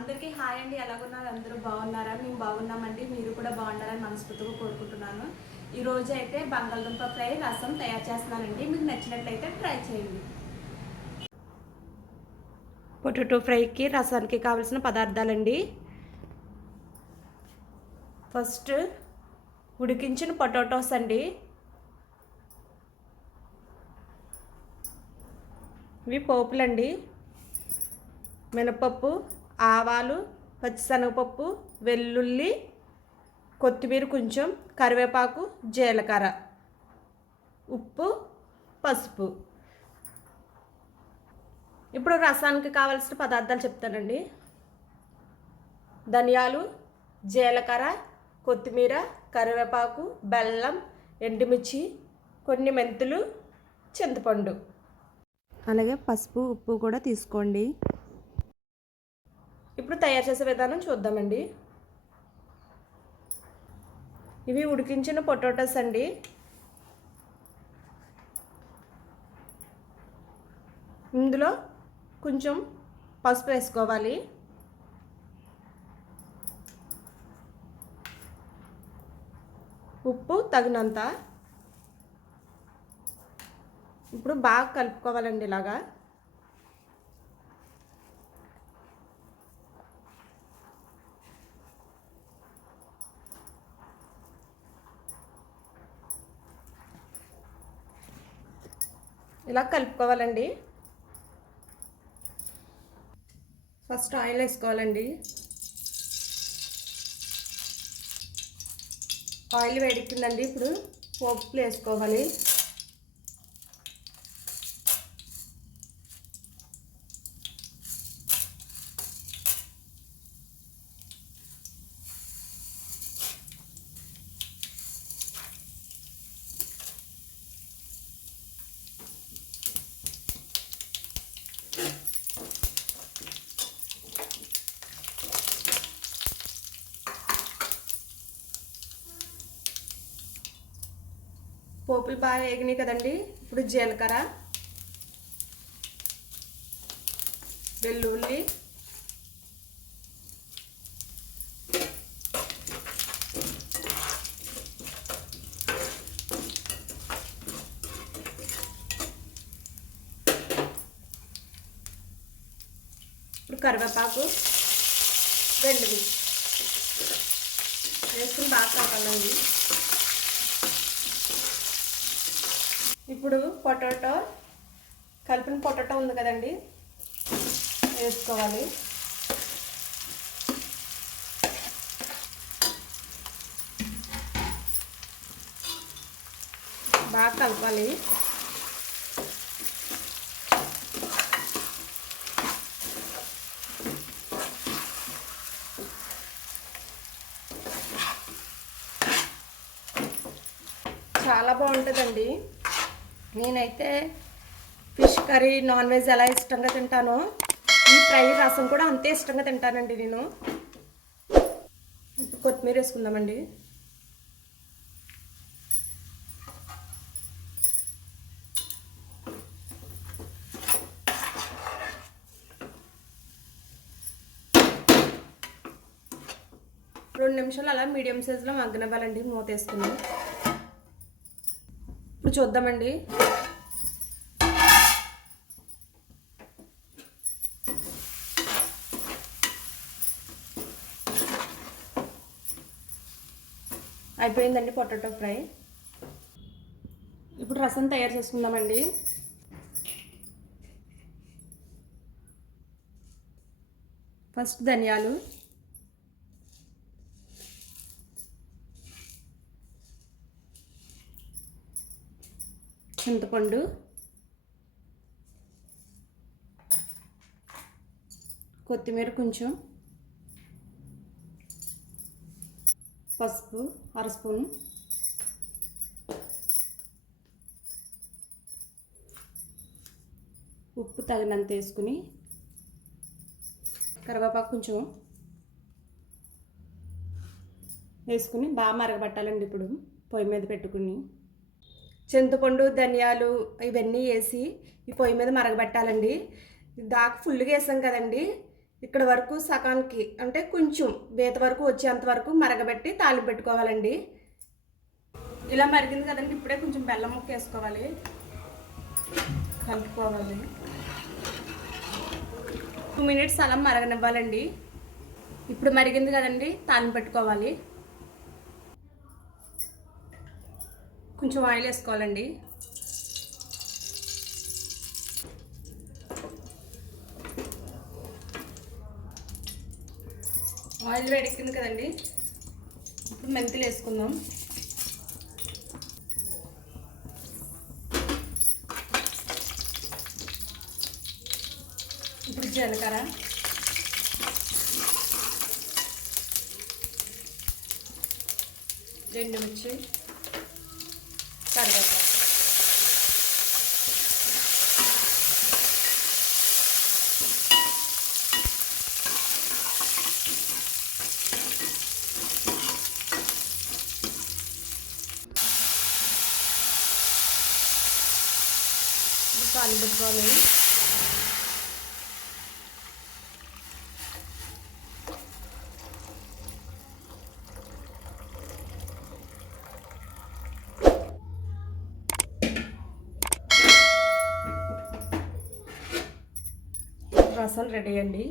అందరికీ హాయ్ అండి. ఎలాగున్నారు? అందరూ బాగున్నారా? మేము బాగున్నామండి. మీరు కూడా బాగున్నారని మనస్ఫూర్తిగా కోరుకుంటున్నాను. ఈరోజు అయితే బంగాళదుంప ఫ్రై రసం తయారు చేస్తున్నానండి మీకు నచ్చినట్లయితే ట్రై చేయండి. పొటాటో ఫ్రైకి రసానికి కావాల్సిన పదార్థాలండి. ఫస్ట్ ఉడికించిన పొటాటోస్ అండి. ఇవి పోపులండి. మినపప్పు ఆవాలు పచ్చిశనగపప్పు వెల్లుల్లి కొత్తిమీర కొంచెం కరివేపాకు జీలకర్ర ఉప్పు పసుపు. ఇప్పుడు రసానికి కావలసిన పదార్థాలు చెప్తానండి. ధనియాలు జీలకర్ర కొత్తిమీర కరివేపాకు బెల్లం ఎండుమిర్చి కొన్ని మెంతులు చింతపండు. అలాగే పసుపు ఉప్పు కూడా తీసుకోండి. ఇప్పుడు తయారు చేసే విధానం చూద్దామండి. ఇవి ఉడికించిన పొటాటోస్ అండి. ఇందులో కొంచెం పసుపు వేసుకోవాలి. ఉప్పు తగినంత. ఇప్పుడు బాగా కలుపుకోవాలండి ఇలాగా. ఇలా కలుపుకోవాలండి. ఫస్ట్ ఆయిల్ వేసుకోవాలండి. ఆయిల్ వేడెక్కిందండి ఇప్పుడు పోపులు వేసుకోవాలి. పోపులు బాగా వేగినాయి కదండి. ఇప్పుడు జీలకర్ర వెల్లుల్లి ఇప్పుడు కరివేపాకు రెండు వేసుకుని బాగా కలపాలండి. ఇప్పుడు పొటాటో కలిపిన పొటాటో ఉంది కదండి వేసుకోవాలి. బాగా కలపాలి. చాలా బాగుంటుందండి. నేనైతే ఫిష్ కర్రీ నాన్ వెజ్ ఎలా ఇష్టంగా తింటానో ఈ ఫ్రై రసం కూడా అంతే ఇష్టంగా తింటానండి నేను. ఇప్పుడు కొత్తిమీర వేసుకుందామండి. రెండు నిమిషాలు అలా మీడియం సైజులో మగ్గనివ్వాలండి మూత వేసుకున్నాం ఉప్పు చూద్దామండి. అయిపోయిందండి పొటాటో ఫ్రై. ఇప్పుడు రసం తయారు చేసుకుందామండి. ఫస్ట్ ధనియాలు. చింతపండు. కొత్తిమీర కొంచెం. పసుపు అర స్పూను. ఉప్పు తగినంత వేసుకుని కరివేపాకు కొంచెం వేసుకుని బాగా మరగబట్టాలండి ఇప్పుడు పొయ్యి మీద పెట్టుకుని. చింతపండు ధనియాలు ఇవన్నీ వేసి ఈ పొయ్యి మీద మరగబెట్టాలండి. దాకా ఫుల్గా వేసాం కదండి. ఇక్కడ వరకు సకానికి అంటే కొంచెం బీత వరకు వచ్చేంత వరకు మరగబెట్టి తాలింపు పెట్టుకోవాలండి. ఇలా మరిగింది కదండి ఇప్పుడే కొంచెం బెల్లం ముక్క వేసుకోవాలి. కలుపుకోవాలి. టూ మినిట్స్ అలా మరగనివ్వాలండి. ఇప్పుడు మరిగింది కదండి తాలింపు పెట్టుకోవాలి. కొంచెం ఆయిల్ వేసుకోవాలండి. ఆయిల్ వేడెక్కింది కదండి. ఇప్పుడు మెంతులు వేసుకుందాం. ఇప్పుడు జీలకర్ర. రెండు మిర్చి. కరివేపాకు పాలు పెట్టుకోవాలి రసం రెడీ అండి.